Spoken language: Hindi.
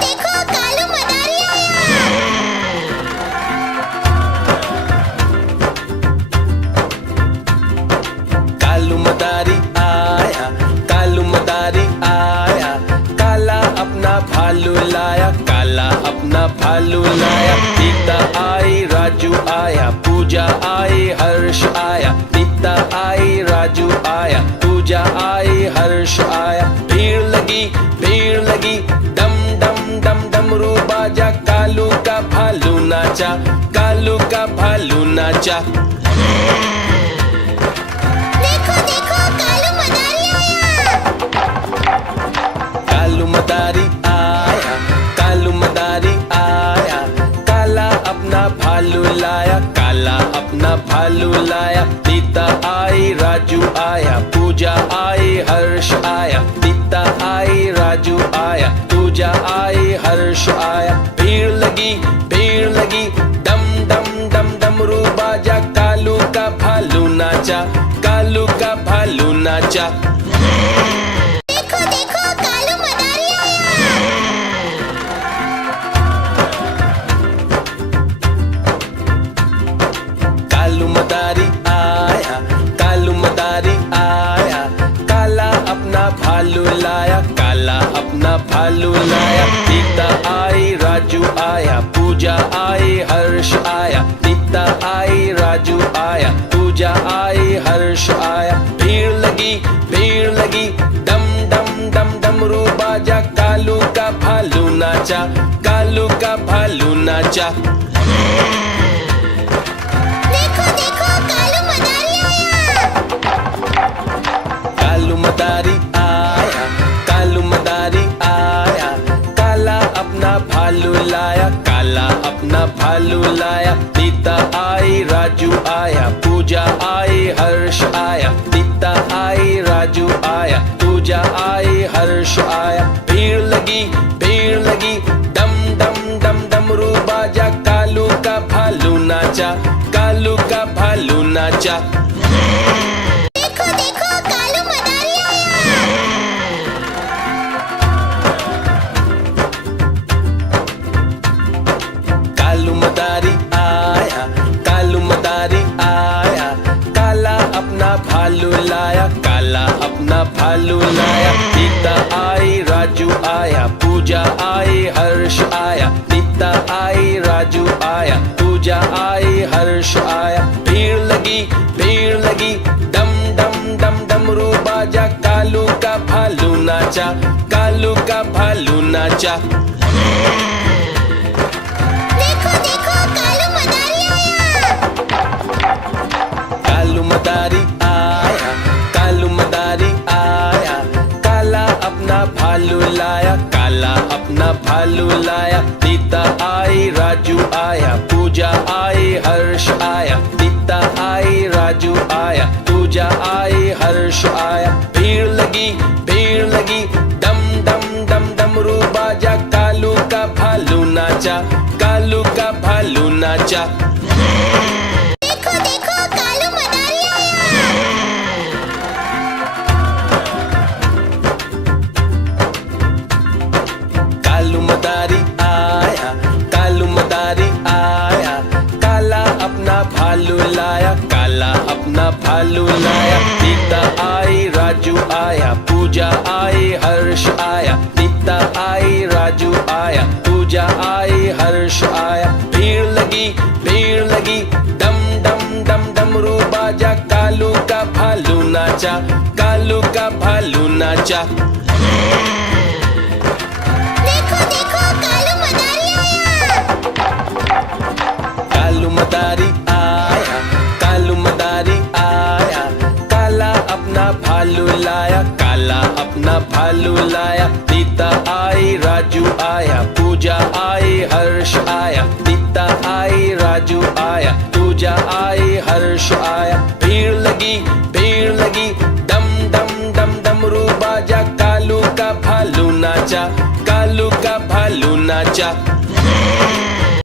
देखो कालू मदारी आया। कालू मदारी आया, कालू मदारी आया, काला अपना भालू लाया, काला अपना भालू लाया। सीता आई, राजू आया, पूजा आई, हर्ष आया। सीता आई, राजू आया, पूजा आई, हर्ष आया। भीड़ लगी, डम डम डम डमरू बाजा, कालू का भालू नाचा, कालू का भालू नाचा। देखो देखो कालू मदारी आया। कालू मदारी आया, कालू मदारी आया, काला अपना भालू लाया, काला अपना भालू लाया। सीता आई, राजू आया, पूजा आई, हर्ष आया। सीता आई, राजू आया, पूजा आई, हर्ष आया। भीड़ लगी, डम डम डम डमरू बाजा, कालू का भालू नाचा, कालू का भालू नाचा। देखो देखो कालू मदारी आया। कालू मदारी आया, कालू मदारी आया, काला अपना भालू लाया, काला अपना भालू लाया। सीता आई, राजू आया, पूजा आई, हर्ष आया। सीता आई, राजू आया, पूजा आई, हर्ष आया। भीड़ लगी, डम डम डम डमरू बाजा, कालू का भालू नाचा, कालू का भालू नाचा। देखो देखो कालू मदारी आया। कालू मदारी आया, कालू मदारी आया, काला अपना भालू लाया, काला अपना भालू लाया। सीता आई, राजू आया, पूजा आई, हर्ष आया। सीता आई, राजू आया, पूजा आई, हर्ष आया। भीड़ लगी, डम डम डम डमरू बाजा, कालू का भालू नाचा, कालू का भालू नाचा। देखो देखो कालू मदारी आया। कालू मदारी आया, कालू मदारी आया, काला अपना भालू लाया, काला अपना भालू लाया। सीता आई, राजू आया, पूजा आई, हर्ष आया। सीता आई, राजू आया, पूजा आई, हर्ष आया। भीड़ लगी, डम डम डम डमरू बाजा, कालू का भालू नाचा, कालू का भालू नाचा। देखो देखो कालू मदारी आया। कालू मदारी आया, कालू मदारी आया, काला अपना भालू लाया, काला अपना भालू लाया। सीता आई, राजू आया, पूजा आई, हर्ष आया। सीता आई, राजू आया, पूजा आई, हर्ष आया। भीड़ लगी, डम डम डम डमरू बाजा, कालू का भालू नाचा, कालू का भालू नाचा। देखो देखो कालू मदारी आया। कालू मदारी आया, कालू मदारी आया, काला अपना भालू लाया, काला अपना भालू लाया। सीता आई, राजू आया, पूजा आई, हर्ष आया। सीता आई, राजू आया, पूजा आई, हर्ष आया। भीड़ लगी, डम डम डम डमरू बाजा, कालू का भालू नाचा, कालू का भालू नाचा। देखो देखो कालू मदारी आया। कालू मदारी आया, कालू मदारी आया, काला अपना भालू लाया, काला अपना भालू लाया। सीता आई, राजू आया, पूजा आई, हर्ष आया। सीता आई, राजू आया, पूजा आई, हर्ष आया। भीड़ लगी, डम डम डम डमरू बाजा, कालू का भालू नाचा, कालू का भालू नाचा।